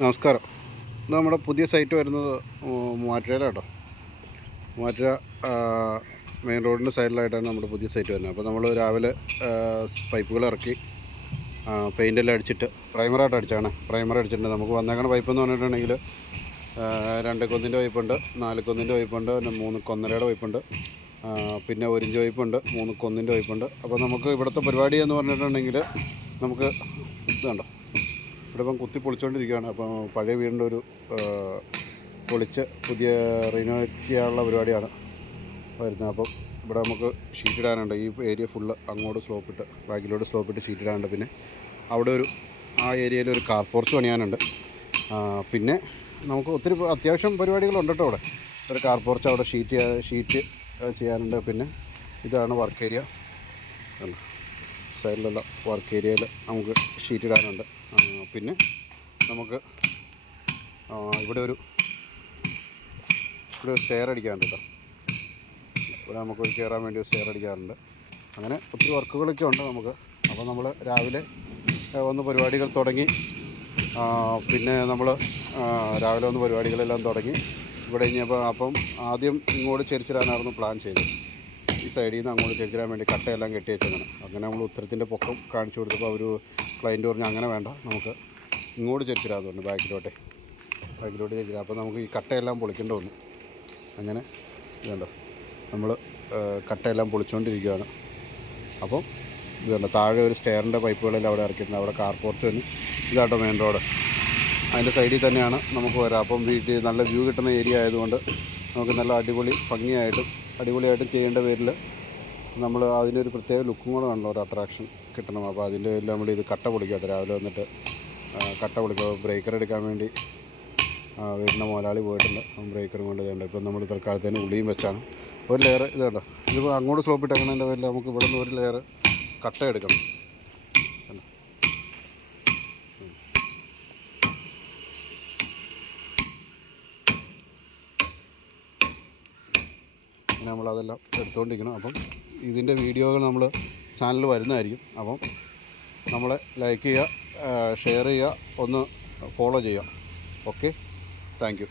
നമസ്കാരം. ഇത് നമ്മുടെ പുതിയ സൈറ്റ് വരുന്നത് മൂവാറ്റുപുഴയിലാണ് കേട്ടോ മൂവാറ്റുപുഴ മെയിൻ റോഡിന്റെ സൈഡിലായിട്ടാണ് നമ്മുടെ പുതിയ സൈറ്റ് വരുന്നത്. അപ്പോൾ നമ്മൾ രാവിലെ പൈപ്പുകൾ ഇറക്കി പെയിന്റ് എല്ലാം അടിച്ചിട്ട് പ്രൈമറായിട്ട് അടിച്ചാണ്. പ്രൈമർ അടിച്ചിട്ടുണ്ട്. നമുക്ക് വന്നേക്കണ പൈപ്പ് എന്ന് പറഞ്ഞിട്ടുണ്ടെങ്കിൽ രണ്ട് കൊന്നിന്റെ പൈപ്പുണ്ട് നാല് കൊന്നിന്റെ പൈപ്പുണ്ട് പിന്നെ മൂന്ന് കൊന്നരയുടെ പൈപ്പുണ്ട് പിന്നെ ഒരിഞ്ച് പൈപ്പുണ്ട് മൂന്ന് കൊന്നിന്റെ പൈപ്പുണ്ട് അപ്പോൾ നമുക്ക് ഇവിടുത്തെ പരിപാടി എന്ന് പറഞ്ഞിട്ടുണ്ടെങ്കിൽ നമുക്ക് ഇതുണ്ടോ? ഇവിടെ ഇപ്പം കുത്തി പൊളിച്ചുകൊണ്ടിരിക്കുകയാണ് അപ്പം പഴയ വീടിന്റെ ഒരു പൊളിച്ച് പുതിയ റിനോവേറ്റ് പരിപാടിയാണ് വരുന്നത്. അപ്പം ഇവിടെ നമുക്ക് ഷീറ്റ് ഇടാനുണ്ട്. ഈ ഏരിയ ഫുള്ള് അങ്ങോട്ട് സ്ലോപ്പ് ഇട്ട് ബാക്കിലോട്ട് സ്ലോപ്പ് ഇട്ട് ഷീറ്റ് ഇടാനുണ്ട്. പിന്നെ അവിടെ ഒരു ആ ഏരിയയിൽ ഒരു കാർ പോർച്ച് പണിയാനുണ്ട്. പിന്നെ നമുക്ക് ഒത്തിരി അത്യാവശ്യം പരിപാടികളുണ്ട് കേട്ടോ അവിടെ. ഒരു കാർ പോർച്ച് അവിടെ ഷീറ്റ് ഷീറ്റ് ചെയ്യാനുണ്ട്. പിന്നെ ഇതാണ് വർക്ക് ഏരിയ സൈഡിലുള്ള വർക്ക് ഏരിയയിൽ നമുക്ക് ഷീറ്റ് ഇടാനുണ്ട്. പിന്നെ നമുക്ക് ഇവിടെ ഒരു ഇവിടെ ഒരു സ്റ്റെയർ അടിക്കാറുണ്ട് കേട്ടോ ഇവിടെ നമുക്ക് കയറാൻ വേണ്ടി ഒരു സ്റ്റെയർ അടിക്കാറുണ്ട്. അങ്ങനെ ഒത്തിരി വർക്കുകളൊക്കെ ഉണ്ട് നമുക്ക്. അപ്പോൾ നമ്മൾ രാവിലെ വന്ന് പരിപാടികൾ തുടങ്ങി പിന്നെ നമ്മൾ രാവിലെ വന്ന് പരിപാടികളെല്ലാം തുടങ്ങി. ഇവിടെ ഇനിയപ്പോൾ അപ്പം ആദ്യം ഇങ്ങോട്ട് ചെരിച്ചിടാനായിരുന്നു പ്ലാൻ ചെയ്തത്. ഈ സൈഡിൽ നിന്ന് അങ്ങോട്ട് ചെരിച്ചിടാൻ വേണ്ടി കട്ടയെല്ലാം കെട്ടി വെച്ചങ്ങനെ അങ്ങനെ നമ്മൾ ഉത്തരത്തിന്റെ പൊക്കം കാണിച്ചു കൊടുത്തപ്പോൾ അവർ ക്ലയന്റ് പറഞ്ഞു അങ്ങനെ വേണ്ട നമുക്ക് ഇങ്ങോട്ട് ചെരിച്ചിടാന്ന് പറഞ്ഞു ബാക്കിലോട്ടെ. ബാക്കിലോട്ട് ചെരിച്ചിടാം. അപ്പോൾ നമുക്ക് ഈ കട്ടയെല്ലാം പൊളിക്കേണ്ടി വന്നു. അങ്ങനെ ഇതുണ്ടോ നമ്മൾ കട്ടയെല്ലാം പൊളിച്ചുകൊണ്ടിരിക്കുകയാണ് അപ്പം ഇതുണ്ട് താഴെ ഒരു സ്റ്റെയറിന്റെ പൈപ്പുകളെല്ലാം അവിടെ ഇറക്കിയിട്ടുണ്ട്. അവിടെ കാർ പോർച്ച് തന്നെ. ഇതാട്ടോ മെയിൻ റോഡ് അതിന്റെ സൈഡിൽ തന്നെയാണ് നമുക്ക് വരാം. അപ്പം വീട്ടിൽ നല്ല വ്യൂ കിട്ടുന്ന ഏരിയ ആയതുകൊണ്ട് നമുക്ക് നല്ല അടിപൊളി ഭംഗിയായിട്ടും അടിപൊളിയായിട്ടും ചെയ്യേണ്ട പേരിൽ നമ്മൾ അതിനൊരു പ്രത്യേക ലുക്കും കൂടെ വേണം ഒരു അട്രാക്ഷൻ കിട്ടണം. അപ്പോൾ അതിന്റെ പേരിൽ നമ്മൾ ഇത് കട്ട പൊളിക്കട്ടെ രാവിലെ വന്നിട്ട് കട്ട പൊളിക്കുക ബ്രേക്കർ എടുക്കാൻ വേണ്ടി വീടിന്റെ മുതലാളി പോയിട്ടുണ്ട്. ബ്രേക്കറും കൊണ്ട് ഇതുണ്ട്. ഇപ്പം നമ്മൾ തൽക്കാലത്തേന് ഉള്ളിയും വെച്ചാണ്. ഒരു ലെയർ ഇതുണ്ടോ ഇതിപ്പോൾ അങ്ങോട്ട് സ്ലോപ്പ് ഇട്ടേക്കുന്നതിന്റെ പേരിൽ നമുക്ക് ഇവിടെ നിന്ന് ഒരു ലെയർ കട്ട എടുക്കണം കണ്ടോ? ഉം. അങ്ങനെ നമ്മളതെല്ലാം എടുത്തുകൊണ്ടിരിക്കണം. അപ്പം ഇതിന്റെ വീഡിയോകൾ നമ്മൾ ചാനൽ വരുന്നതായിരിക്കും. അപ്പം നമ്മളെ ലൈക്ക് ചെയ്യുക ഷെയർ ചെയ്യുക ഒന്ന് ഫോളോ ചെയ്യുക. Okay thank